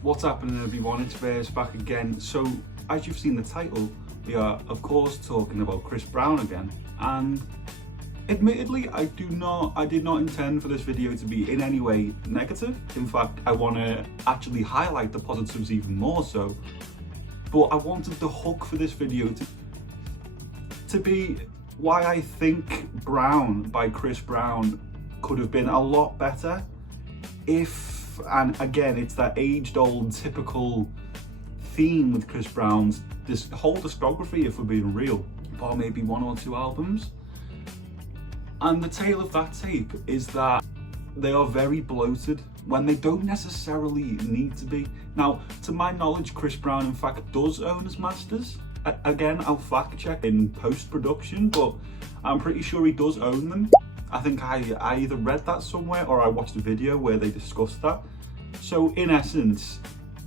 What's happening, everyone? It's Verse back again. So, as you've seen the title, we are of course talking about Chris Brown again, and admittedly I did not intend for this video to be in any way negative. In fact, I want to actually highlight the positives even more so, but I wanted the hook for this video to be why I think Brown by Chris Brown could have been a lot better if, and again, it's that aged-old typical theme with Chris Brown's this whole discography, if we're being real, or maybe one or two albums. And the tale of that tape is that they are very bloated when they don't necessarily need to be. Now, to my knowledge, Chris Brown in fact does own his masters. Again, I'll fact check in post-production, but I'm pretty sure he does own them. I think I either read that somewhere or I watched a video where they discussed that. So in essence,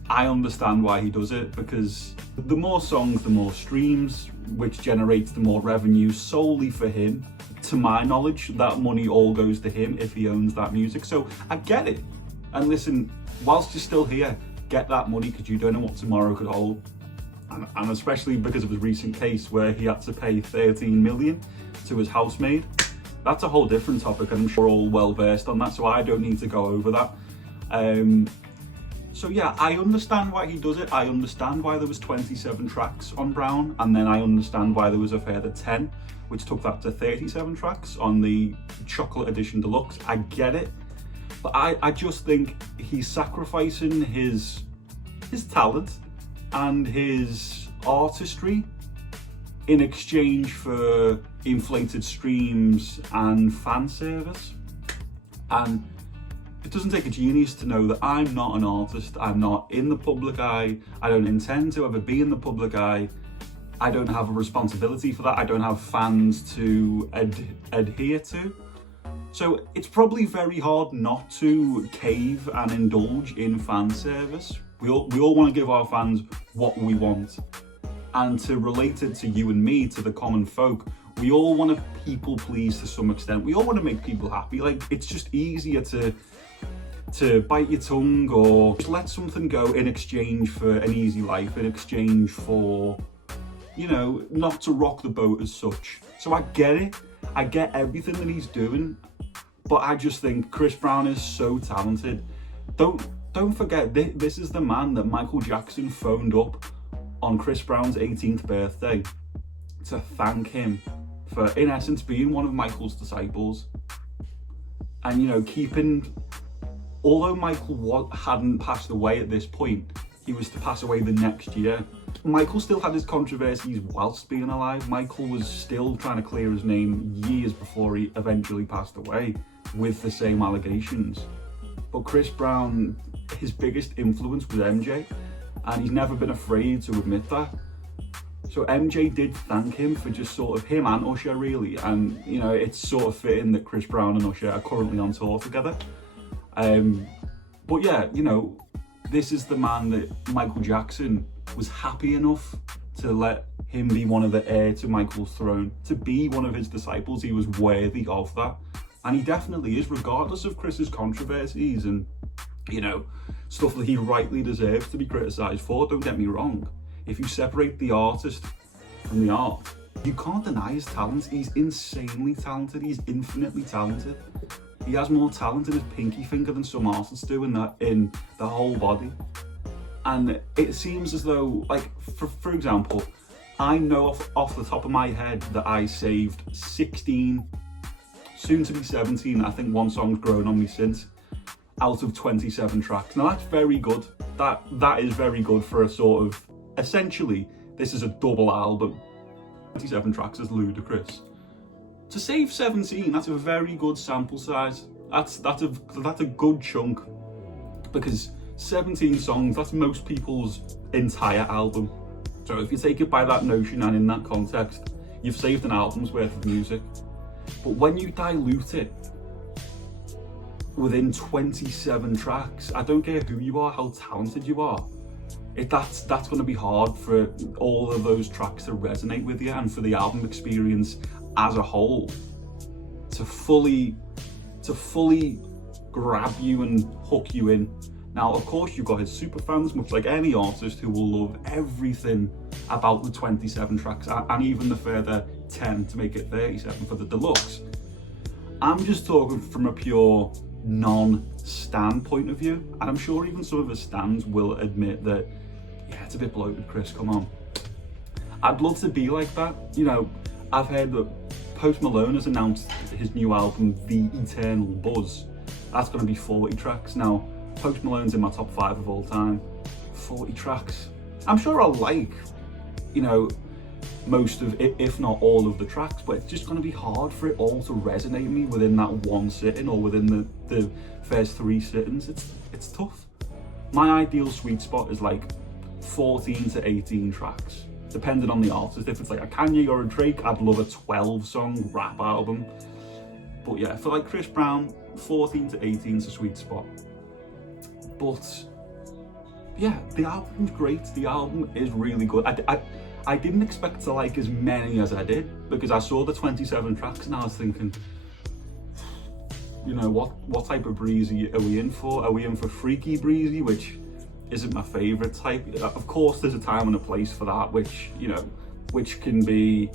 I understand why he does it, because the more songs, the more streams, which generates the more revenue solely for him. To my knowledge, that money all goes to him if he owns that music. So I get it. And listen, whilst you're still here, get that money, because you don't know what tomorrow could hold. And especially because of his recent case where he had to pay 13 million to his housemaid. That's a whole different topic, and I'm sure all well versed on that, so I don't need to go over that. So yeah, I understand why he does it. I understand why there was 27 tracks on Brown, and then I understand why there was a further 10, which took that to 37 tracks on the Chocolate Edition Deluxe. I get it, but I just think he's sacrificing his talent and his artistry in exchange for inflated streams and fan service. And it doesn't take a genius to know that I'm not an artist. I'm not in the public eye. I don't intend to ever be in the public eye. I don't have a responsibility for that. I don't have fans to adhere to. So it's probably very hard not to cave and indulge in fan service. We all want to give our fans what we want. And to relate it to you and me, to the common folk, we all want to people please to some extent. We all want to make people happy. Like, it's just easier to bite your tongue or just let something go in exchange for an easy life, in exchange for, you know, not to rock the boat as such. So I get it. I get everything that he's doing, but I just think Chris Brown is so talented. Don't forget, this is the man that Michael Jackson phoned up on Chris Brown's 18th birthday to thank him for, in essence, being one of Michael's disciples. And, you know, although Michael hadn't passed away at this point, he was to pass away the next year. Michael still had his controversies whilst being alive. Michael was still trying to clear his name years before he eventually passed away with the same allegations. But Chris Brown, his biggest influence was MJ, and he's never been afraid to admit that. So MJ did thank him for just sort of, him and Usher really, and you know, it's sort of fitting that Chris Brown and Usher are currently on tour together. But yeah, you know, this is the man that Michael Jackson was happy enough to let him be one of the heir to Michael's throne, to be one of his disciples. He was worthy of that. And he definitely is, regardless of Chris's controversies and, you know, stuff that he rightly deserves to be criticised for. Don't get me wrong. If you separate the artist from the art, you can't deny his talent. He's insanely talented. He's infinitely talented. He has more talent in his pinky finger than some artists do in the whole body. And it seems as though, like, for example, I know off the top of my head that I saved 16, soon to be 17, I think one song's grown on me since, out of 27 tracks. Now that's very good. That is very good for a sort of, essentially, this is a double album. 27 tracks is ludicrous. To save 17, that's a very good sample size. That's a good chunk, because 17 songs, that's most people's entire album. So if you take it by that notion and in that context, you've saved an album's worth of music. But when you dilute it within 27 tracks, I don't care who you are, how talented you are, that's going to be hard for all of those tracks to resonate with you, and for the album experience as a whole to fully grab you and hook you in. Now, of course, you've got his super fans, much like any artist, who will love everything about the 27 tracks and even the further 10 to make it 37 for the deluxe. I'm just talking from a pure non-stan point of view, and I'm sure even some of his stans will admit that, yeah, it's a bit bloated, Chris, come on. I'd love to be like that. You know, I've heard that Post Malone has announced his new album, The Eternal Buzz. That's going to be 40 tracks. Now, Post Malone's in my top 5 of all time. 40 tracks. I'm sure I'll like, you know, most of it, if not all of the tracks, but it's just going to be hard for it all to resonate me within that one sitting or within the first 3 sittings. It's tough. My ideal sweet spot is like 14 to 18 tracks, depending on the artist. If it's like a Kanye or a Drake, I'd love a 12-song rap album. But yeah, for like Chris Brown, 14 to 18 is a sweet spot. But yeah, the album's great. The album is really good. I didn't expect to like as many as I did, because I saw the 27 tracks and I was thinking, you know, what type of breezy are we in for? Are we in for freaky breezy, which isn't my favourite type? Of course, there's a time and a place for that, which, you know, which can be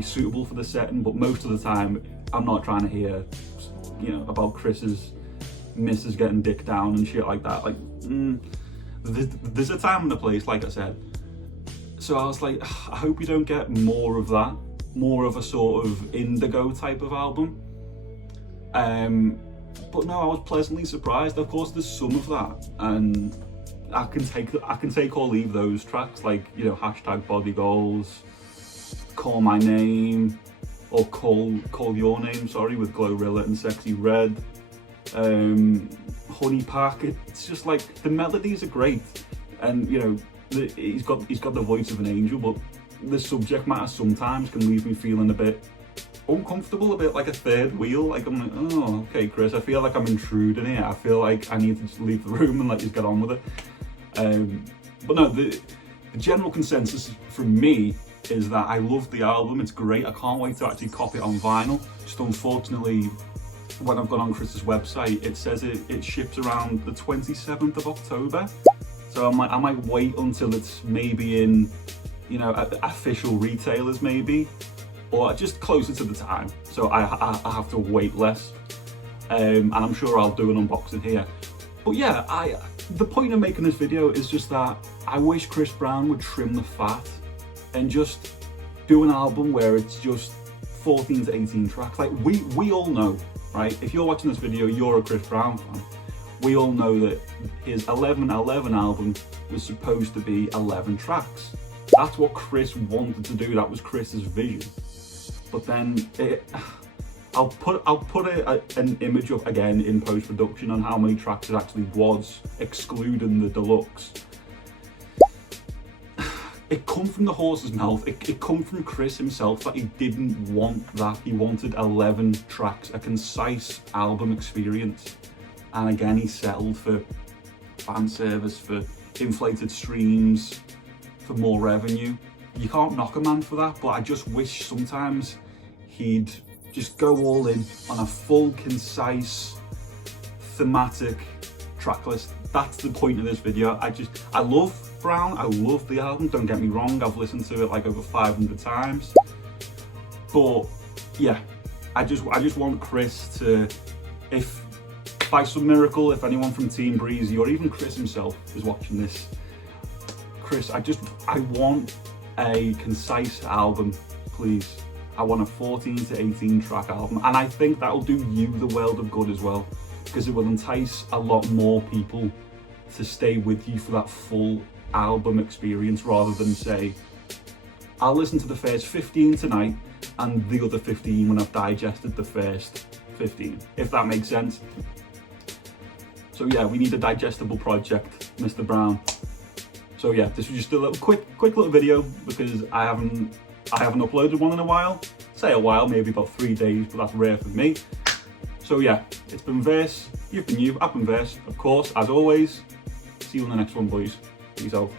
suitable for the setting, but most of the time, I'm not trying to hear, you know, about Chris's missus getting dick down and shit like that. Like, there's a time and a place, like I said. So I was like, I hope you don't get more of that, more of a sort of indigo type of album. But no, I was pleasantly surprised. Of course, there's some of that, and I can take or leave those tracks, like, you know, hashtag Body Goals, Call My Name, or Call Your Name, sorry, with Glorilla and Sexy Red. Honey Pack. It's just like, the melodies are great, and you know, he's got the voice of an angel, but the subject matter sometimes can leave me feeling a bit uncomfortable, a bit like a third wheel. Like, I'm like, oh, okay, Chris, I feel like I'm intruding here. I feel like I need to just leave the room and let you get on with it. But no, the general consensus from me is that I love the album. It's great. I can't wait to actually cop it on vinyl. Just unfortunately, when I've gone on Chris's website, it says it ships around the 27th of October. So I might wait until it's maybe in, you know, official retailers maybe, or just closer to the time. So I have to wait less. And I'm sure I'll do an unboxing here. But yeah, the point of making this video is just that I wish Chris Brown would trim the fat and just do an album where it's just 14 to 18 tracks. Like, we all know, right? If you're watching this video, you're a Chris Brown fan. We all know that his 11/11 album was supposed to be 11 tracks. That's what Chris wanted to do. That was Chris's vision. But then I'll put an image up again in post-production on how many tracks it actually was, excluding the deluxe. It come from the horse's mouth. It come from Chris himself that he didn't want that. He wanted 11 tracks, a concise album experience. And again, he settled for fan service, for inflated streams, for more revenue. You can't knock a man for that, but I just wish sometimes he'd just go all in on a full, concise, thematic track list. That's the point of this video. I love Brown, I love the album, don't get me wrong, I've listened to it like over 500 times. But yeah, I just want Chris to, if by some miracle, if anyone from Team Breezy or even Chris himself is watching this, Chris, I want a concise album, please. I want a 14 to 18 track album, and I think that'll do you the world of good as well, because it will entice a lot more people to stay with you for that full album experience, rather than say, I'll listen to the first 15 tonight and the other 15 when I've digested the first 15, if that makes sense. So yeah, we need a digestible project, Mr. Brown. So yeah, this was just a little quick little video, because I haven't uploaded one in a while. Say a while, maybe about 3 days, but that's rare for me. So yeah, it's been Verse, you've been you, I've been Verse, of course, as always. See you on the next one, boys. Peace out.